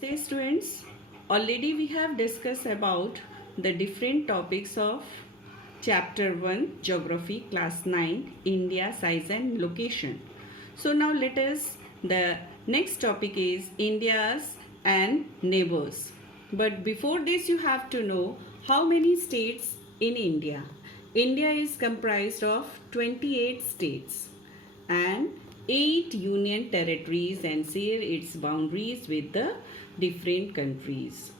Namaste students. Already we have discussed about the different topics of chapter 1 geography class 9 India size and location. So now let us the next topic is India's and neighbors. But before this you have to know how many states in India. India is comprised of 28 states and 8 union territories and share its boundaries with the different countries.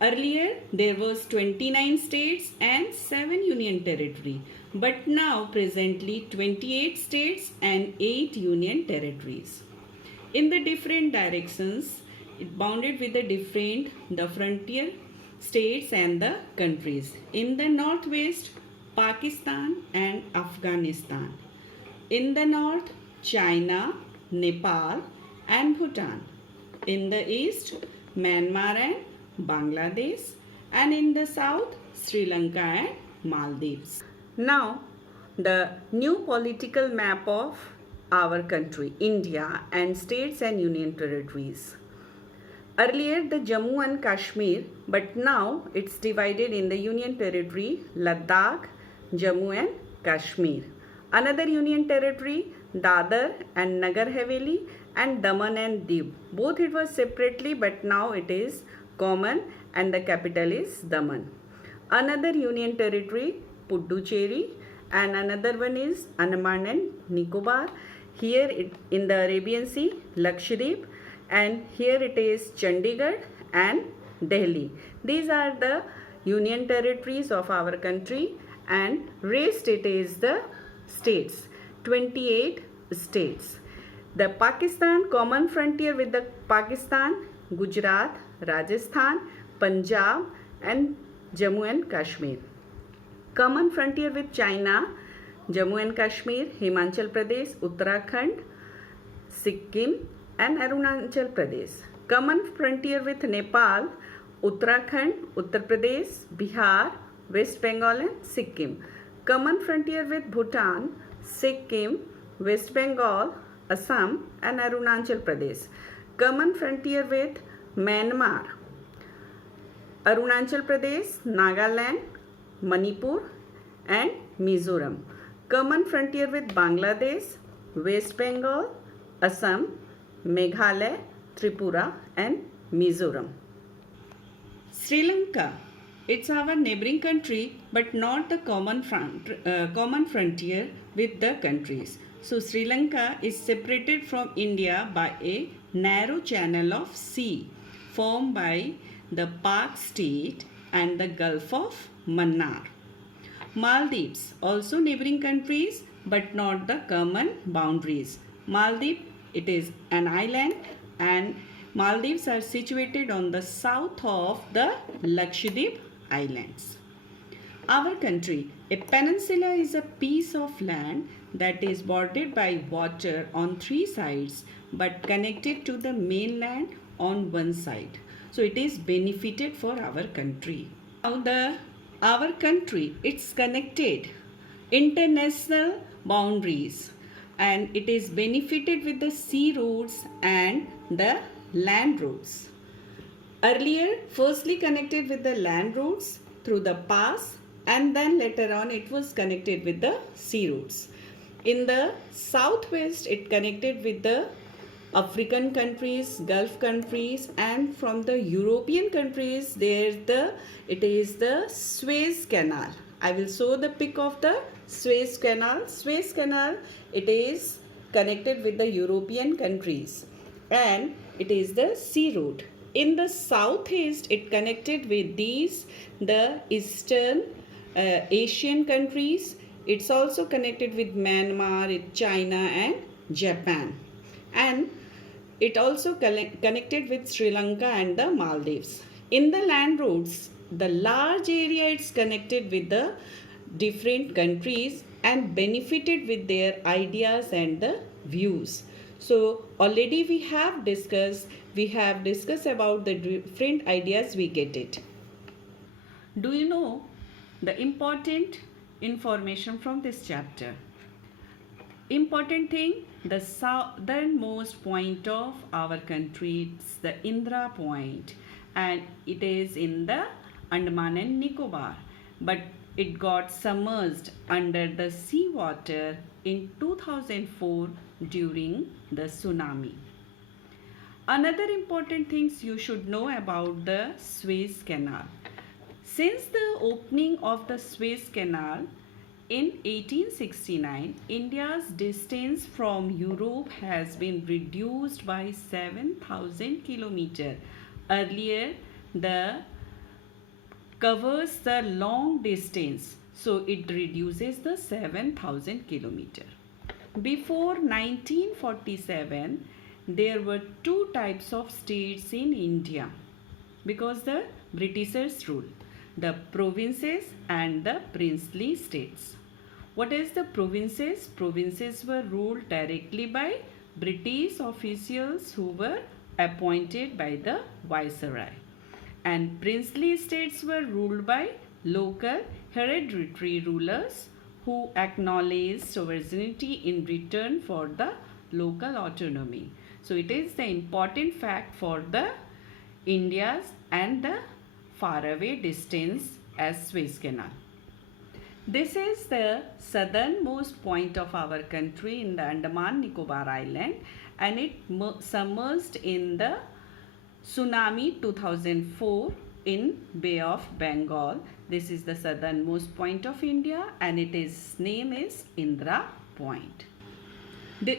Earlier there was 29 states and 7 union territory, but now presently 28 states and 8 union territories. In the different directions it bounded with the frontier states and the countries. In the northwest Pakistan and Afghanistan. In the north, China, Nepal and Bhutan. In the east, Myanmar and Bangladesh. And in the south, Sri Lanka and Maldives. Now, the new political map of our country, India, and states and union territories. Earlier, the Jammu and Kashmir, but now it's divided in the union territory, Ladakh, Jammu and Kashmir. Another union territory, Dadar and Nagar Haveli and Daman and Diu. Both it was separately, but now it is common and the capital is Daman. Another union territory, Puducherry, and another one is Andaman and Nicobar. Here in the Arabian Sea, Lakshadweep, and here it is Chandigarh and Delhi. These are the union territories of our country, and rest it is the states, 28 states. The Pakistan common frontier with the Pakistan, Gujarat, Rajasthan, Punjab and Jammu and Kashmir. Common frontier with China, Jammu and Kashmir, Himachal Pradesh, Uttarakhand, Sikkim and Arunachal Pradesh. Common frontier with Nepal, Uttarakhand, Uttar Pradesh, Bihar, West Bengal and Sikkim. Common frontier with Bhutan, Sikkim, West Bengal, Assam and Arunachal Pradesh. Common frontier with Myanmar, Arunachal Pradesh, Nagaland, Manipur and Mizoram. Common frontier with Bangladesh, West Bengal, Assam, Meghalaya, Tripura and Mizoram. Sri Lanka. It's our neighboring country, but not the common frontier with the countries. So Sri Lanka is separated from India by a narrow channel of sea formed by the Pak state and the Gulf of Mannar. Maldives, also neighboring countries, but not the common boundaries. Maldives, it is an island, and Maldives are situated on the south of the Lakshadweep Islands. Our country, a peninsula is a piece of land that is bordered by water on 3 sides but connected to the mainland on one side. So it is benefited for our country. Now our country, it's connected international boundaries and it is benefited with the sea routes and the land routes. Earlier, firstly connected with the land routes through the pass, and then later on it was connected with the sea routes. In the southwest, it connected with the African countries, Gulf countries, and from the European countries, it is the Suez Canal. I will show the pic of the Suez Canal. Suez Canal, it is connected with the European countries, and it is the sea route. In the southeast, it connected with the Eastern Asian countries. It's also connected with Myanmar, China and Japan. And it also connected with Sri Lanka and the Maldives. In the land routes, the large area it's connected with the different countries and benefited with their ideas and the views. So already we have discussed about the different ideas we get it. Do you know the important information from this chapter? Important thing, the southernmost point of our country is the Indra Point, and it is in the Andaman and Nicobar, but it got submerged under the seawater in 2004 during the tsunami. Another important things you should know about the Suez Canal. Since the opening of the Suez Canal in 1869, India's distance from Europe has been reduced by 7,000 kilometers. Earlier, the covers the long distance, so it reduces the 7,000 kilometer. Before 1947, there were two types of states in India because the Britishers ruled, the provinces and the princely states. What is the provinces? Provinces were ruled directly by British officials who were appointed by the viceroy, and princely states were ruled by local hereditary rulers who acknowledged sovereignty in return for the local autonomy. So it is the important fact for the India's and the faraway distance as Suez Canal. This is the southernmost point of our country in the Andaman Nicobar Island, and it submerged in the tsunami 2004 in Bay of Bengal. This is the southernmost point of India, and its name is Indra Point. This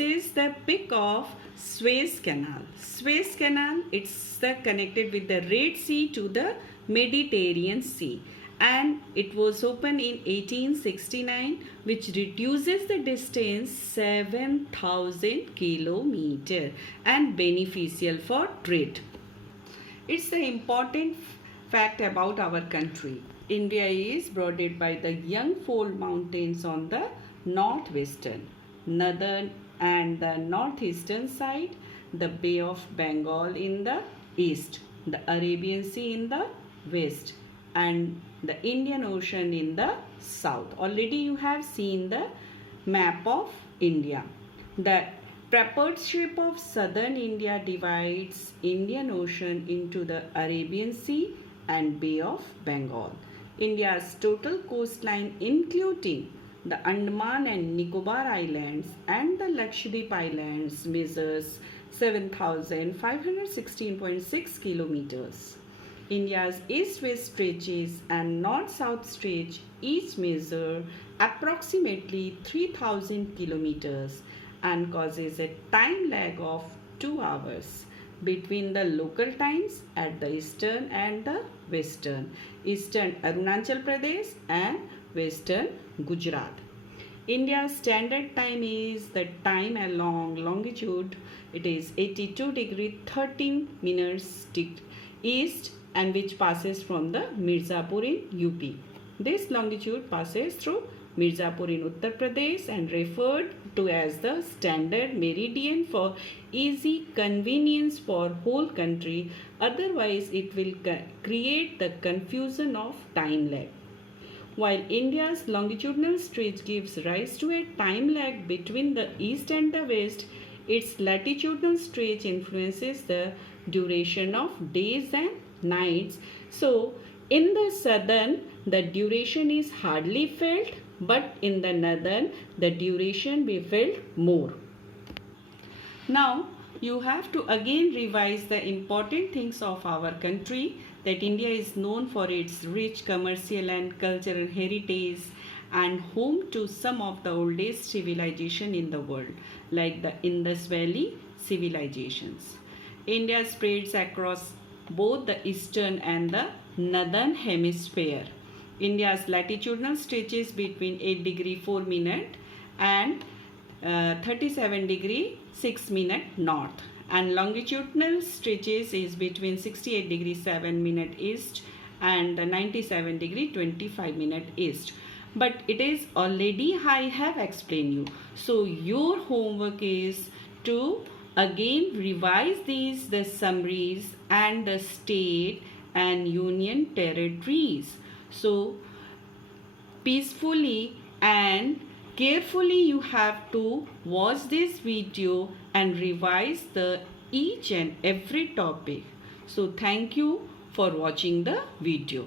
is the peak of Suez Canal. Suez Canal, it's connected with the Red Sea to the Mediterranean Sea, and it was opened in 1869, which reduces the distance 7,000 kilometers and beneficial for trade. It's the important fact about our country. India is bordered by the Yangfold Mountains on the northwestern, northern and the northeastern side, the Bay of Bengal in the east, the Arabian Sea in the west, and the Indian Ocean in the south. Already you have seen the map of India. The tapered shape of southern India divides Indian Ocean into the Arabian Sea and Bay of Bengal. India's total coastline, including the Andaman and Nicobar Islands and the Lakshadweep Islands, measures 7,516.6 kilometers. India's east-west stretches and north-south stretch each measure approximately 3,000 kilometers and causes a time lag of 2 hours between the local times at the eastern and the western Arunachal Pradesh and western Gujarat. India's standard time is the time along longitude. It is 82 degree 13 minutes east, and which passes from the Mirzapur in UP. This longitude passes through Mirzapur in Uttar Pradesh and referred to as the standard meridian for easy convenience for whole country. Otherwise, it will create the confusion of time lag. While India's longitudinal stretch gives rise to a time lag between the east and the west, its latitudinal stretch influences the duration of days and nights. So, in the southern, the duration is hardly felt, but in the northern, the duration be felt more. Now, you have to again revise the important things of our country, that India is known for its rich commercial and cultural heritage and home to some of the oldest civilization in the world, like the Indus Valley civilizations. India spreads across both the eastern and the northern hemisphere. India's latitudinal stretches between 8 degree 4 minute and 37 degree 6 minute north, and longitudinal stretches is between 68 degree 7 minute east and 97 degree 25 minute east. But it is already I have explained you. So your homework is to again revise the summaries and the state and union territories. So peacefully and Carefully you have to watch this video and revise the each and every topic. So thank you for watching the video.